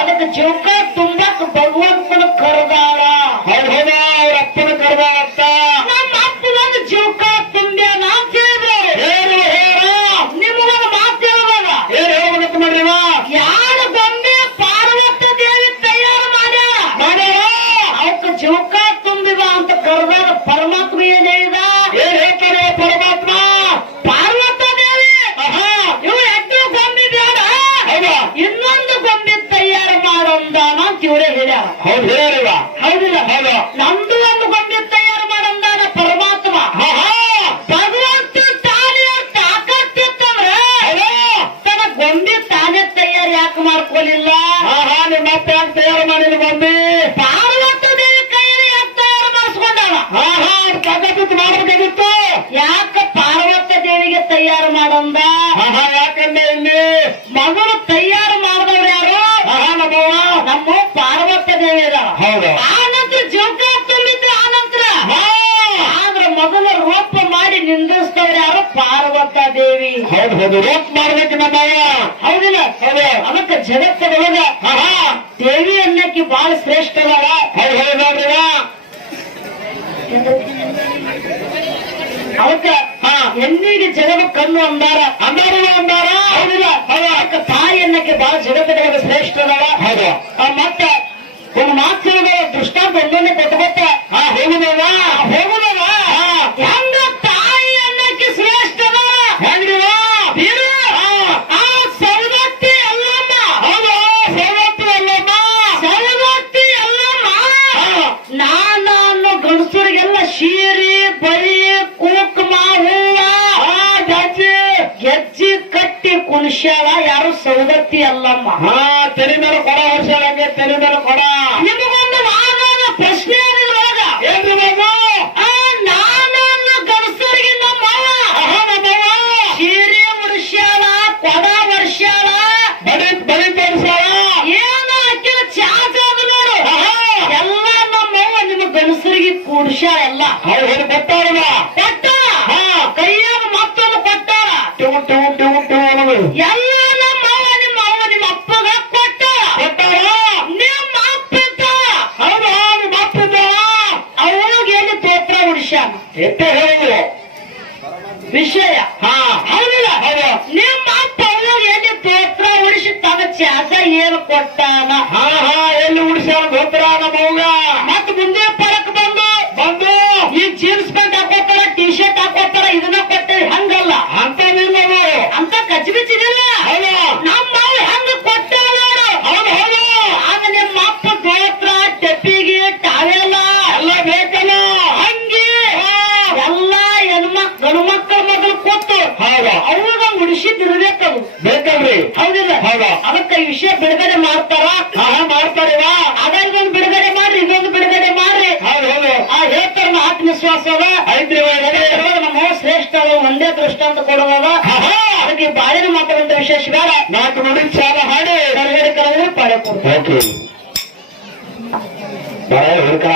ಅದಕ್ಕೆ ಜೀವಕ ತುಂಬಾಕ ಭಗವಂತನ ಕರೆದಾಳ. ಹೌದು ಹೌದ, ಅವ್ರ ಅಪ್ಪನ ಕರೆದಾಳತ್ತ. ನಮ್ಮ ಅಪ್ಪ ಒಂದು ಜೀವಕ ತುಂಬ್ಯಾನ ಅಂತ ಹೇಳಿದ್ರು. ಹೇಳು ಹೇಳ, ನಿಮಗೊಂದು ಮಾತು ಹೇಳೋದ. ಏನ್ ಹೇಳ್ಬೇಕಂತ ಮಾಡ್ರಿವ? ಯಾರ ಗೊಂಬೆ ಪಾರ್ವತಿ ದೇವಿ ತಯಾರು ಮಾಡ್ಯಾರ ಅವಕ್ಕೆ ಜೀವಕ ತುಂಬಿದ ಅಂತ ಕರೆದಾಗ ಪರಮಾತ್ಮ ಏನ್ ಹೇಳಿದ? ಏನ್ ಹೇಳ್ತಾರೆ ಪರಮಾತ್ಮ? ಪಾರ್ವತಿ ದೇವಿ ಇವ್ರು ಎಷ್ಟು ಗೊಂಬೆ ಬೇಡ, ಇನ್ನೊಂದು ಗೊಂಬೆ ತಯಾರು ಮಾಡೋಂದಾನ ಅಂತ ಇವರೇ ಹೇಳ್ಯಾರ. ಹೌದು ಹೇಳಿವ. ಹೌದಿಲ್ಲ? ಹೌದು. ನಮ್ದು ಒಂದು ಗೊಂಬೆ ತಯಾರು ಮಾಡೋಂದಾನ ಪರಮಾತ್ಮ. ಭಗವಂತ ತಾನೇ ತಾಕತ್ತಿತ್ತಂದ್ರೆ ತನ್ನ ಗೊಂಬೆ ತಾನೇ ತಯಾರು ಯಾಕೆ ಮಾಡ್ಕೊಲಿಲ್ಲ? ನಿಮ್ಮ ಅಪ್ಪ ಯಾಕೆ ತಯಾರು ಮಾಡಿದ ಗೊಂಬೆ? ಪಾರ್ವತಿ ದೇವಿ ಕೈಯಲ್ಲಿ ಯಾಕೆ ತಯಾರು ಮಾಡಿಸ್ಕೊಂಡಾಳ? ತಾಕತ್ತಿತ್ತು ಮಾಡಬೇಕಾಗಿತ್ತು. ಯಾಕೆ ಪಾರ್ವತಿ ದೇವಿಗೆ ತಯಾರು ಮಾಡಂದ? ಯಾಕಂದ್ರೆ ಇಲ್ಲಿ ಮೊದಲು ತಯಾರು ಮಾಡಿದವ್ರು ಯಾರು? ನಮ್ಮ ಪಾರ್ವತಿ ದೇವಿ ಇದಾರ. ಹೌದು. ಆ ನಂತರ ಜೀವಕ ತುಂಬಿದ್ರೆ ಆ ನಂತರ ಆದ್ರೆ ಮೊದಲು ರೂಪ ಮಾಡಿ ನಿಂದಿಸ್ತವ್ರು ಯಾರು? ಪಾರ್ವತಿ ದೇವಿ. ಹೌದು ಹೌದು, ರೋಪ್ ಮಾಡ್ಬೇಕು ನಮ್ಮವ್ವ. ಹೌದಿಲ್ಲ? ಹೌದು. ಅದಕ್ಕೆ ಜಗತ್ತದೊಳಗ ದೇವಿ ಅನ್ನಕ್ಕೆ ಬಹಳ ಶ್ರೇಷ್ಠ ಅದಾವ. ಹೌದು ಹೌದು ನೋಡ್ರಿವ. ಅವಕ್ಕ ಎಣ್ಣಿಗೆ ಜಗದ ಕಣ್ಣು ಅಂದಾರ. ಅಂದಾರ ಹೌದಿಲ್ಲ? ಅದಕ್ಕೆ ತಾಯಿ ಅನ್ನಕ್ಕೆ ಬಹಳ ಜಗತ್ತದೊಳಗ ಶ್ರೇಷ್ಠ ಅದಾವ. ಹೌದು. ಮತ್ತೆ ಒಂದು ಮಾತು ದೃಷ್ಟಾಂತ ಒಂದೊಂದೇ ಕೊಟ್ಟ ಹೋಗುದವ ಹೋಗುದವ ಹೆಂಗ ತಾಯಿ ಅನ್ನಕ್ಕೆ ಶ್ರೇಷ್ಠ ಅದಾವ. ಹೆಂಗ್ರಿವ? ಆ ಸೌದತ್ತಿ ಅಲ್ಲಮ್ಮ. ಹೌದು, ಸೌದತ್ತಿ ಅಲ್ಲಮ್ಮ. ಸೌದತ್ತಿ ಅಲ್ಲಮ್ಮ ನಾನು ಗಂಡಸರಿಗೆಲ್ಲ ಸೀರೆ ಬಳಿ ಕುಂಕುಮ ಹೂವ ಗೆಜ್ಜಿ ಕಟ್ಟಿ ಕುಣಿಸ್ಯಾಳ. ಯಾರು? ಸೌದತ್ತಿ ಅಲ್ಲಮ್ಮ. ತೆರೆ ಮೇಲೆ ಕೊಡ ವರ್ಷ ತೆರೆ ಮೇಲೆ ಕೊಡ. ನಿಮಗೊಂದು ವಾದದ ಪ್ರಶ್ನೆ ಇದ್ರೊಳಗ ಏನ್ರಿ ಬಾಬು? ನಾನು ಗಂಡಸರಿಗೆ ನಮ್ಮವ್ವ ಸೀರೆ ಉಡಿಸ್ಯಾಳ, ಕೊಡ ವರ್ಷಾಳ, ಬಳಿ ತೋರಿಸ್ಯಾಳ. ಏನ ಹಾಕಿನ ಚಾಚ ಅದು ನೋಡು. ಎಲ್ಲ ನಮ್ಮವ್ವ ನಿಮ್ಮ ಗಂಡಸರಿಗೆ ಕೂಡ್ಸ್ಯಾಳ. ಎಲ್ಲ ಹೌದು ಹೇಳಿ ಕೊಟ್ಟಾರಲ್ಲ. ಕೊಟ್ಟಾಳ, ಕೈಯಾಗ ಮತ್ತೊಂದು ಕೊಟ್ಟಾಳ. ಟು ಟು ಟು ಟು ಅನ್ನೋದು. ಎಲ್ಲ ನಮ್ಮವ್ವ ನಿಮ್ಮ ಅವ್ವ ನಿಮ್ಮ ಅಪ್ಪಗ ಕೊಟ್ಟಾಳ. ನಿಮ್ಮ ಅಪ್ಪ ಇದ್ದಾಳ. ಹೌದು, ನಿಮ್ಮ ಅಪ್ಪ ಇದ್ದಾಳ. ಅವಳಿಗೆ ಎಲ್ಲಿ ತೋತ್ರ ಉಡಿಸ್ಯಾನ ಎಷ್ಟೇ ಹೇಳಿದ್ರು ವಿಷಯ. ಹೌದಿಲ್ಲ? ಹೌದು. ನಿಮ್ಮ ಅಪ್ಪ ಅವಳಿಗೆ ಎಲ್ಲಿ ತೋತ್ರ ಉಡಿಸಿ ತಗ ಚಾಚ ಏನು ಕೊಟ್ಟಾನ? ಎಲ್ಲಿ ಉಡಿಸ್ಯಾಳ ಗೊತ್ತರ ನಮ್ಮವ್ಗ? ಮತ್ ಮುಂದೆ ಪರಕ್ ಬಂದು ಈ ಜೀನ್ಸ್ ಪ್ಯಾಂಟ್ ಹಾಕೋತಾರ, ಟಿ ಶರ್ಟ್ ಹಾಕೋತಾರ, ಇದನ್ನ ಕೊಟ್ಟೆ. ಹಂಗಲ್ಲ, ಅಂತದಿಲ್ಲ ಅಂತ ಕಚ್ಬಿಚ್ಚಿದಿಲ್ಲ. ಹೌದು. ನಮ್ಮ ಅವ್ವ ಹೆಂಗ ಕೊಟ್ಟಾಳ ನೋಡು. ಹೌದು ಹೌದು. ಆಗ ನಿಮ್ಮ ಅಪ್ಪ ದೋತ್ರ, ಟೆಪ್ಪಿಗೆ, ಟಾವೆಲ್ಲ ಎಲ್ಲ ಬೇಕಲ್ಲ. ಹಂಗೆ ಎಲ್ಲ ಗಂಡು ಮಕ್ಕಳ ಮೊದಲು ಕೊಟ್ಟು ಹೌದು. ಅವಾಗ ಉಳಿಸಿದಿರ್ಬೇಕವು. ಬೇಕಲ್ರಿ? ಹೌದಿಲ್ಲ? ಹೌದು. ಅದಕ್ಕೆ ಈ ವಿಷಯ ಬಿಡುಗಡೆ ಮಾಡ್ತಾರ. ಮಾಡ್ತಾರಿವ. ಅದೊಂದು ಬಿಡುಗಡೆ ಮಾಡ್ರಿ, ಇದೊಂದು ಬಿಡುಗಡೆ ಮಾಡ್ರಿ. ಹೌದು ಹೌದು. ಹೇಳ್ತಾರ ಆತ್ಮವಿಶ್ವಾಸ ಅದ. ಐತ್ರಿ ನಮ್ಮ ಶ್ರೇಷ್ಠ ಅದ. ಒಂದೇ ದೃಷ್ಟಾಂತ ಕೊಡೋದ. ಅದಕ್ಕೆ ಬಾಳಿನ ಮಾತಾಡುವಂತ ವಿಶೇಷ ಬೇಡ. 4 ಮಂದಿ ಚಾಲ ಹಾಡಿ ಕರಗಡೆ ಪಾಳೆ ಕೊಡ್ತಾರೆ. ಓಕೆ ಬರ ಹುಡುಕ.